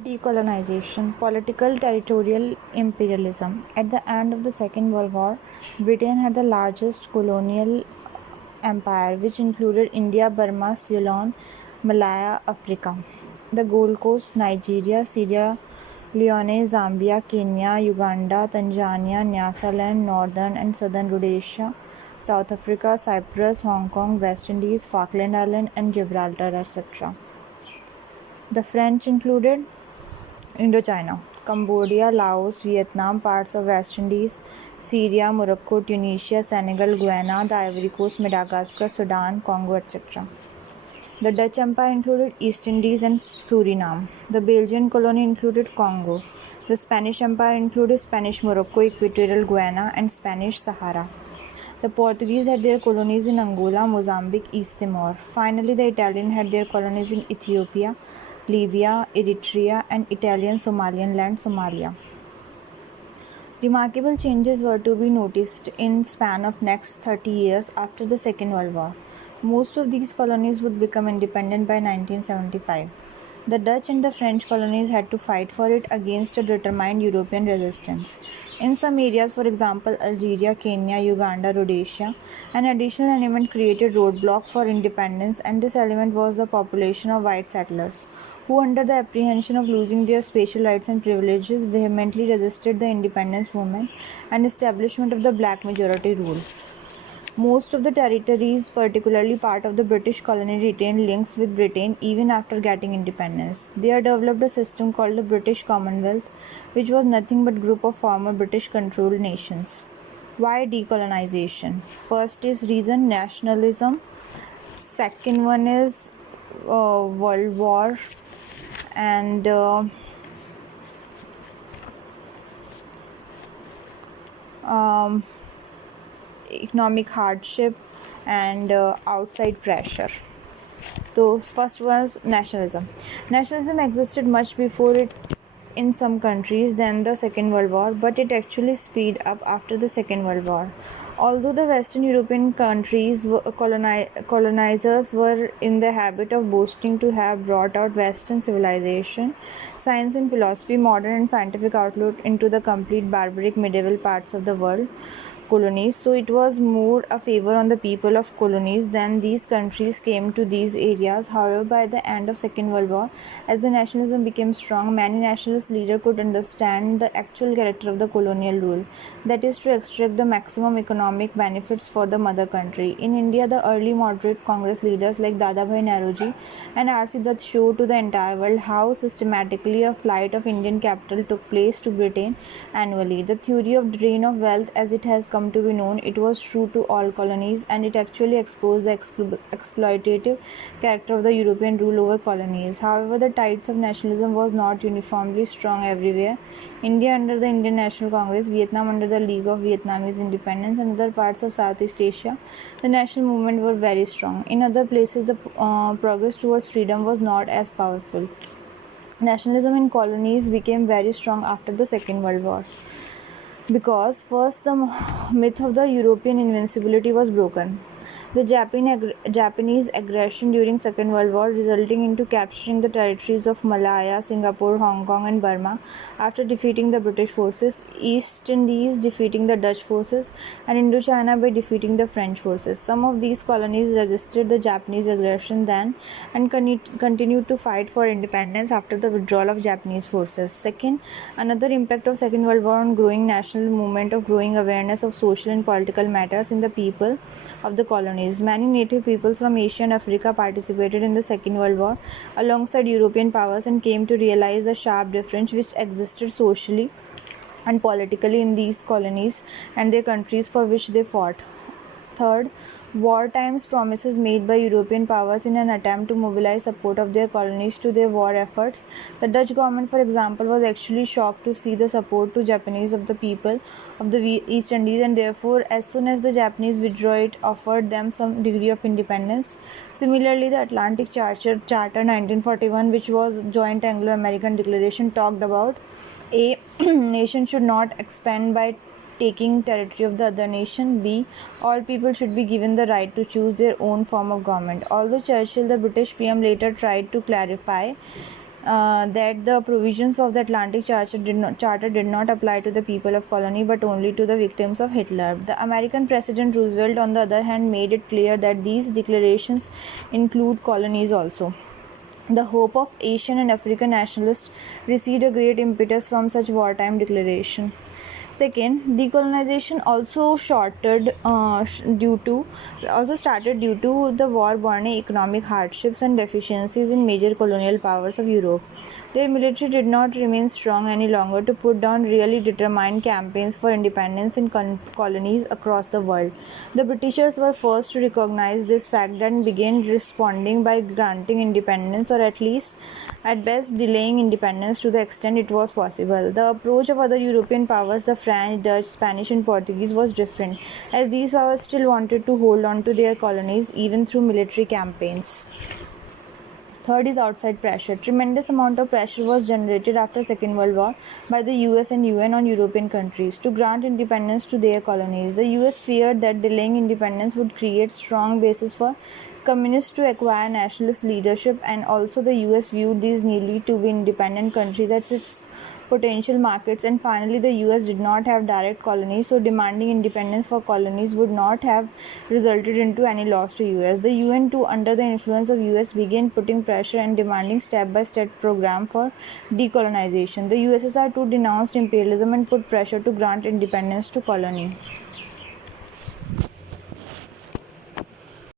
Decolonization, political territorial imperialism. At the end of the Second World War, Britain had the largest colonial empire, which included India, Burma, Ceylon, Malaya, Africa, the Gold Coast, Nigeria, Sierra Leone, Zambia, Kenya, Uganda, Tanzania, Nyasaland, Northern and Southern Rhodesia, South Africa, Cyprus, Hong Kong, West Indies, Falkland Island, and Gibraltar, etc. The French included Indochina, Cambodia, Laos, Vietnam, parts of West Indies, Syria, Morocco, Tunisia, Senegal, Guyana, the Ivory Coast, Madagascar, Sudan, Congo, etc. The Dutch Empire included East Indies and Suriname. The Belgian colony included Congo. The Spanish Empire included Spanish Morocco, Equatorial Guinea, and Spanish Sahara. The Portuguese had their colonies in Angola, Mozambique, East Timor. Finally, the Italian had their colonies in Ethiopia, Libya, Eritrea, and Italian Somaliland, Somalia. Remarkable changes were to be noticed in span of next 30 years after the Second World War. Most of these colonies would become independent by 1975. The Dutch and the French colonies had to fight for it against a determined European resistance. In some areas, for example Algeria, Kenya, Uganda, Rhodesia, an additional element created roadblock for independence, and this element was the population of white settlers, who under the apprehension of losing their special rights and privileges vehemently resisted the independence movement and establishment of the black majority rule. Most of the territories, particularly part of the British colony, retained links with Britain even after getting independence. They had developed a system called the British Commonwealth, which was nothing but a group of former British-controlled nations. Why decolonization? First is reason nationalism. Second one is World War and um, economic hardship and outside pressure. So first was nationalism. Nationalism existed much before it in some countries than the Second World War, but it actually speed up after the Second World War. Although the Western European countries colonizers were in the habit of boasting to have brought out Western civilization, science and philosophy, modern and scientific outlook into the complete barbaric medieval parts of the world, colonies, so it was more a favor on the people of colonies than these countries came to these areas. However, by the end of Second World War, as the nationalism became strong, many nationalist leaders could understand the actual character of the colonial rule, that is to extract the maximum economic benefits for the mother country. In India, the early moderate Congress leaders like Dadabhai Naoroji and R.C. Dutt showed to the entire world how systematically a flight of Indian capital took place to Britain annually. The theory of drain of wealth, as it has come to be known, it was true to all colonies, and it actually exposed the exploitative character of the European rule over colonies. However, the tides of nationalism was not uniformly strong everywhere. India under the Indian National Congress, Vietnam under the League of Vietnamese Independence, and other parts of Southeast Asia, the national movement were very strong. In other places, the progress towards freedom was not as powerful. Nationalism in colonies became very strong after the Second World War, because first the myth of the European invincibility was broken. The Japanese aggression during Second World War resulting into capturing the territories of Malaya, Singapore, Hong Kong and Burma after defeating the British forces, East Indies defeating the Dutch forces, and Indochina by defeating the French forces. Some of these colonies resisted the Japanese aggression then and continued to fight for independence after the withdrawal of Japanese forces. Second, another impact of Second World War on growing national movement of growing awareness of social and political matters in the people of the colonies. Many native peoples from Asia and Africa participated in the Second World War alongside European powers and came to realize the sharp difference which existed socially and politically in these colonies and their countries for which they fought. Third, wartime promises made by European powers in an attempt to mobilize support of their colonies to their war efforts. The Dutch government, for example, was actually shocked to see the support to Japanese of the people of the East Indies, and therefore, as soon as the Japanese withdrew, it offered them some degree of independence. Similarly, the Atlantic Charter 1941, which was Joint Anglo-American Declaration, talked about a nation should not expand by taking territory of the other nation. B. All people should be given the right to choose their own form of government. Although Churchill, the British PM, later tried to clarify that the provisions of the Atlantic Charter did not apply to the people of colony but only to the victims of Hitler. The American President Roosevelt, on the other hand, made it clear that these declarations include colonies also. The hope of Asian and African nationalists received a great impetus from such wartime declaration. Second, decolonization also started due to the war-borne economic hardships and deficiencies in major colonial powers of Europe. Their military did not remain strong any longer to put down really determined campaigns for independence in colonies across the world. The Britishers were first to recognize this fact and began responding by granting independence, or at best delaying independence to the extent it was possible. The approach of other European powers, the French, Dutch, Spanish, and Portuguese, was different, as these powers still wanted to hold on to their colonies even through military campaigns. Third is outside pressure. Tremendous amount of pressure was generated after Second World War by the US and UN on European countries to grant independence to their colonies. The US feared that delaying independence would create strong basis for communists to acquire nationalist leadership, and also the US viewed these newly to be independent countries as its potential markets. And finally, the US did not have direct colonies, so demanding independence for colonies would not have resulted into any loss to US. The UN too, under the influence of US, began putting pressure and demanding step-by-step program for decolonization. The USSR too denounced imperialism and put pressure to grant independence to colony.